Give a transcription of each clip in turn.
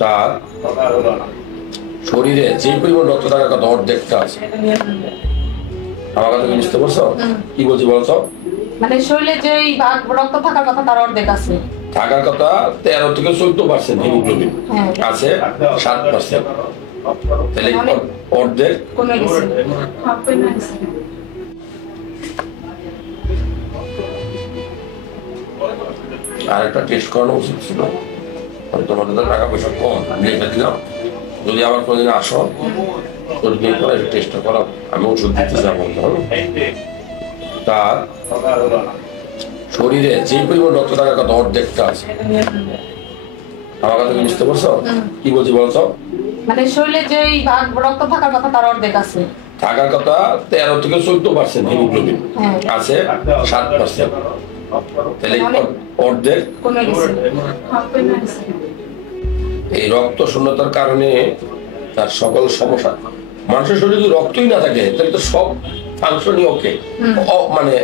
তার শরীরে যে পরিমাণ রক্ত থাকার কথা অর্ধেকটা আছে। আমার কথা বুঝতে পারছো? কি বলছি বলছো? মানে শরীরে যে রক্ত থাকার কথা তার অর্ধেক আছে। থাকার কথা 13 থেকে 14% হিমোগ্লোবিন আছে, 7%। তাহলে অর্ধেক কমে গেছে। আর একটা টেস্ট করানো উচিত ছিল। তোমাদের তো টাকা পয়সা কম, লিখে দিলাম। যদি আবার কোনদিন আসো টেস্টটা করা, আমি ওষুধ দিতে যাবো। তার শরীরে যে পরিমাণ রক্ত থাকার কথা অর্ধেকটা আছে। আমার কথা বুঝতে পারছো? কি বলছি বলছো? মানে শরীরে যে রক্ত থাকার কথা তার অর্ধেক আছে। থাকার কথা 13 থেকে 14% হিমোগ্লোবিন আছে, 7%। তাহলে অর্ধেক কমে গেছে। এই রক্ত শূন্যতার কারণে তার সকল সমস্যা। মানুষের শরীরে যদি রক্তই না থাকে তাহলে তো সব ফাংশনই ওকে, মানে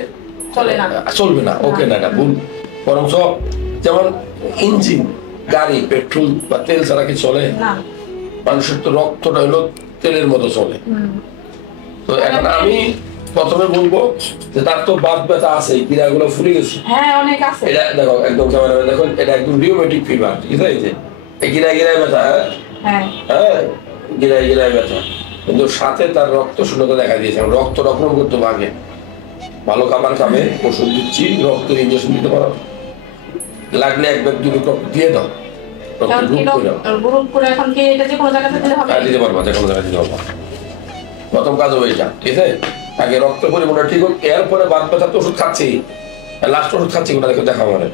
চলবে না, ওকে না, এটা ভুল। বরঞ্চ যেমন ইঞ্জিন গাড়ি পেট্রোল বা তেল ছাড়া কি চলে? মানুষের তো রক্তটা হলো তেলের মতো চলে। তো এখন আমি প্রথমে বলবো যে তার তো বাত ব্যথা আছে, গিরাগুলো ফুলে গেছে। হ্যাঁ, অনেক আছে। এটা দেখো একদম ক্যামেরা দেখো, এটা একদম রিউমেটিক ফিভার, ঠিক আছে? এই যে এই গিরায় ব্যথা, হ্যাঁ গিরায় ব্যথা, কিন্তু সাথে তার রক্ত শূন্যতা দেখা দিয়েছে। রক্ত রকম করতে ভাগে, ভালো খাবার খাবে, ওষুধ দিচ্ছি, রক্তের ইঞ্জেকশন দিতে পারো, লাগলে এক ব্যাগ দুটো দিয়ে দাও, দিতে পারবা, যে কোনো জায়গায় দিতে পারবা। প্রথম কাজ হবে এটা, ঠিক আছে? আগে রক্ত পরিমাণটা ঠিক হোক, এরপরে বাদ ব্যথা তো ওষুধ খাচ্ছি, লাস্ট ওষুধ খাচ্ছি, ওটা দেখো দেখা মানে।